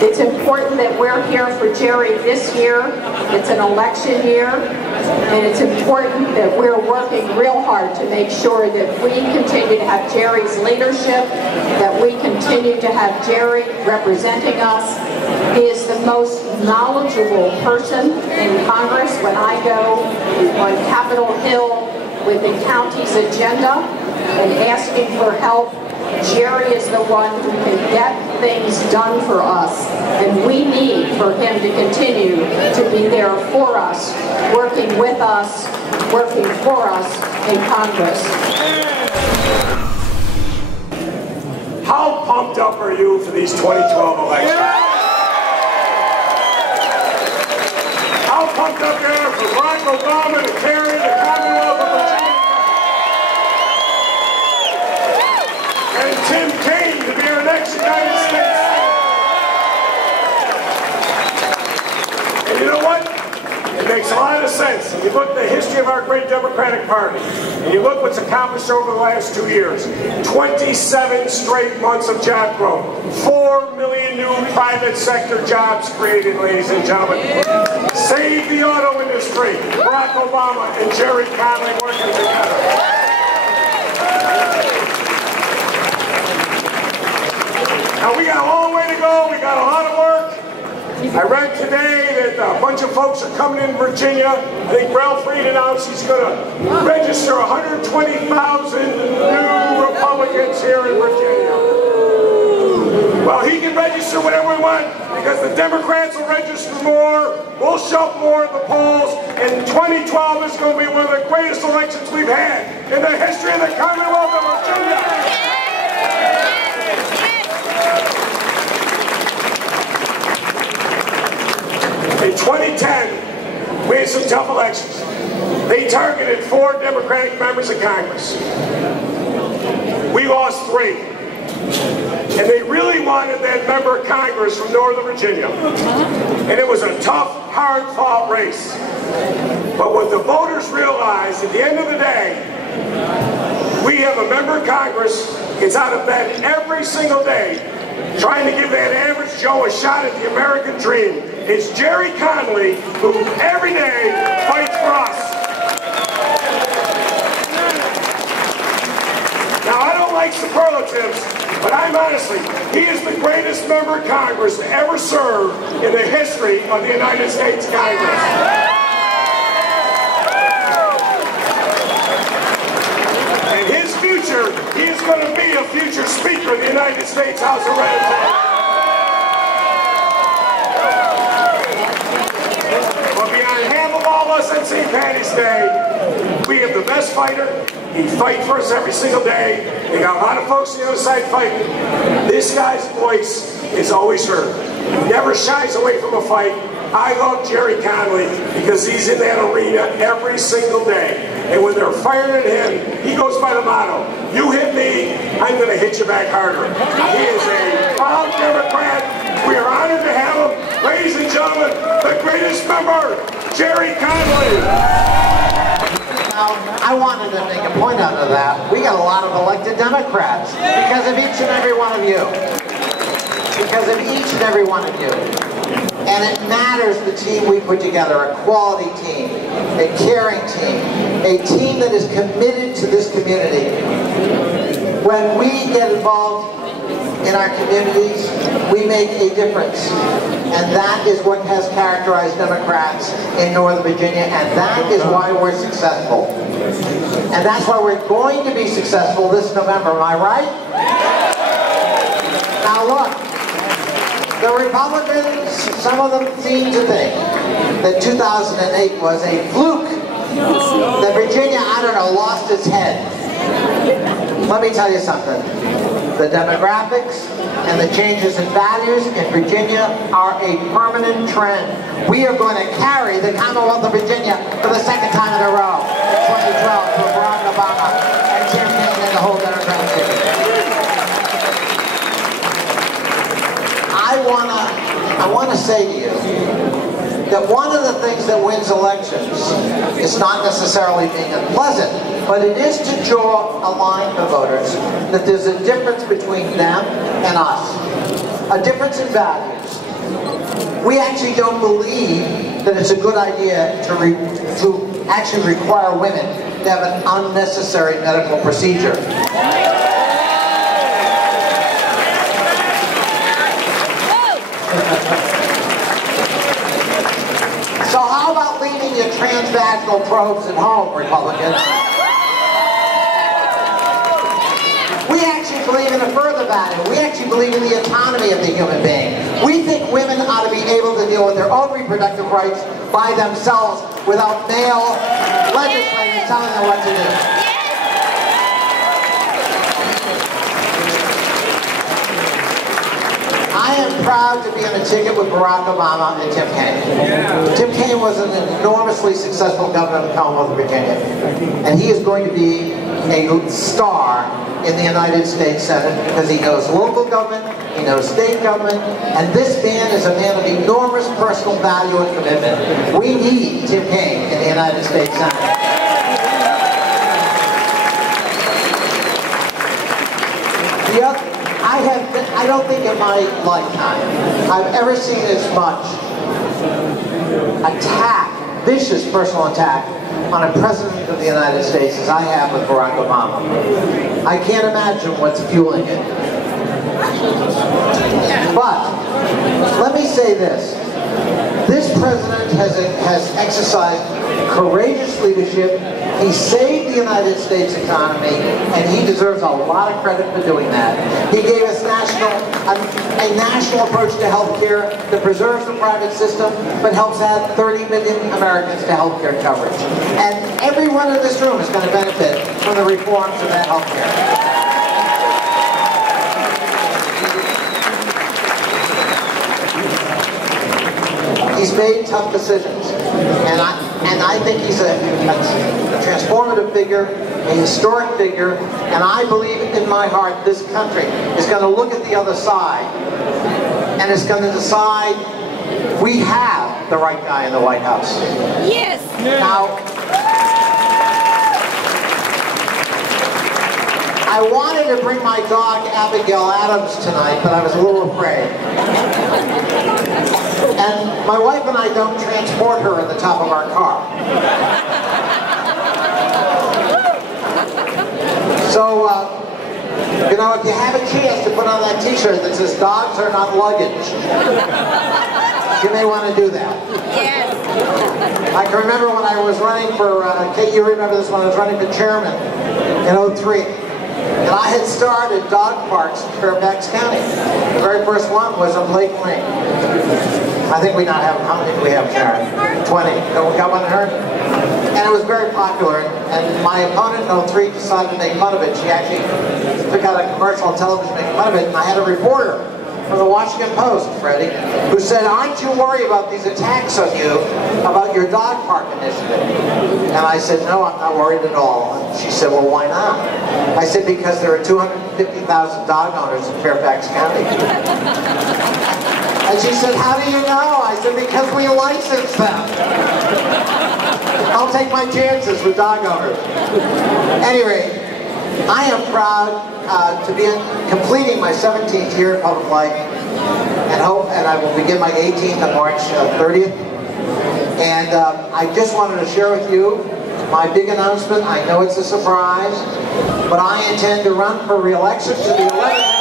It's important that we're here for Gerry this year. It's an election year, and it's important that we're working real hard to make sure that we continue to have Gerry's leadership, that we continue to have Gerry representing us. He is the most knowledgeable person in Congress. When I go on Capitol Hill with the county's agenda and asking for help, Gerry is the one who can get things done for us, and we need for him to continue to be there for us, working with us, working for us in Congress. How pumped up are you for these 2012 elections? How pumped up there for Barack Obama to carry the Commonwealth of Virginia? And Tim Kaine to be our next United States Senator. And you know what? It makes a lot of sense. When you look at the history of our great Democratic Party, and you look what's accomplished over the last 2 years, 27 straight months of job growth, 4 million new private sector jobs created, ladies and gentlemen. Save the auto industry, Barack Obama and Gerry Connolly working together. Now we got a long way to go, we got a lot of work. I read today that a bunch of folks are coming in Virginia. I think Ralph Reed announced he's going to register 120,000 new Republicans here in Virginia. Well, he can register whatever we want because the Democrats will register more, we'll show up more at the polls, and 2012 is going to be one of the greatest elections we've had in the history of the Commonwealth of Virginia. In 2010, we had some tough elections. They targeted 4 Democratic members of Congress. We lost 3. And they really wanted that member of Congress from Northern Virginia. And it was a tough, hard-fought race. But what the voters realized at the end of the day, we have a member of Congress gets out of bed every single day trying to give that average Joe a shot at the American dream. It's Gerry Connolly who every day fights for us. Now I don't like superlatives, but I'm honestly, he is the greatest member of Congress to ever serve in the history of the United States Congress. And his future, he is going to be a future Speaker of the United States House of Representatives. But beyond half of all us on St. Patty's Day, we have the best fighter. He fights for us every single day. We got a lot of folks on the other side fighting. This guy's voice is always heard. He never shies away from a fight. I love Gerry Connolly because he's in that arena every single day. And when they're firing at him, he goes by the motto, you hit me, I'm going to hit you back harder. He is a proud Democrat. We are honored to have him. Ladies and gentlemen, the greatest member, Gerry Connolly. Now, I wanted to make a point out of that. We got a lot of elected Democrats because of each and every one of you. Because of each and every one of you. And it matters the team we put together, a quality team, a caring team, a team that is committed to this community. When we get involved in our communities, we make a difference. And that is what has characterized Democrats in Northern Virginia, and that is why we're successful. And that's why we're going to be successful this November, am I right? Now look, the Republicans, some of them seem to think that 2008 was a fluke, that Virginia, I don't know, lost its head. Let me tell you something. The demographics and the changes in values in Virginia are a permanent trend. We are going to carry the Commonwealth of Virginia for the 2nd time in a row in 2012 for Barack Obama and Tim Kaine and the whole Democratic team. I want to say to you that one of the things that wins elections is not necessarily being unpleasant, but it is to draw a line for voters that there's a difference between them and us. A difference in values, We actually don't believe that it's a good idea to actually require women to have an unnecessary medical procedure. So how about leaving your transvaginal probes at home, Republicans? We actually believe in a further value. We actually believe in the autonomy of the human being. We think women ought to be able to deal with their own reproductive rights by themselves without male legislators telling them what to do. I am proud to be on a ticket with Barack Obama and Tim Kaine. Tim Kaine was an enormously successful governor of the Commonwealth of Virginia, and he is going to be a star in the United States Senate because he knows local government, he knows state government, and this man is a man of enormous personal value and commitment. We need Tim Kaine in the United States Senate. I don't think in my lifetime I've ever seen as much attack, vicious personal attack on a president of the United States as I have with Barack Obama. I can't imagine what's fueling it. But let me say this. This president has exercised courageous leadership. He saved the United States economy, and he deserves a lot of credit for doing that. He gave us a national approach to health care that preserves the private system, but helps add 30 million Americans to health care coverage. And everyone in this room is going to benefit from the reforms of that health care. He's made tough decisions, and I think he's a transformative figure, a historic figure, and I believe in my heart this country is going to look at the other side, and it's going to decide we have the right guy in the White House. Yes. Now, I wanted to bring my dog Abigail Adams tonight, but I was a little afraid. And my wife and I don't transport her in the top of our car. So, you know, if you have a chance to put on that t-shirt that says dogs are not luggage, you may want to do that. Yes. I can remember when I was running for, Kate, you remember this when I was running for chairman in 03. And I had started dog parks in Fairfax County. The very first one was on Lake Lane. I think we not have, how many do we have, Sharon? 20. So we got one in her. And it was very popular. And my opponent in 03 decided to make fun of it. She actually took out a commercial on television making fun of it. And I had a reporter from the Washington Post, Freddie, who said, aren't you worried about these attacks on you about your dog park initiative? And I said, no, I'm not worried at all. And she said, well, why not? I said, because there are 250,000 dog owners in Fairfax County. And she said, how do you know? I said, because we license them. I'll take my chances with dog owners. Anyway, I am proud to be completing my 17th year in public life, and I will begin my 18th on March 30th. And I just wanted to share with you my big announcement. I know it's a surprise, but I intend to run for re-election to the 11th.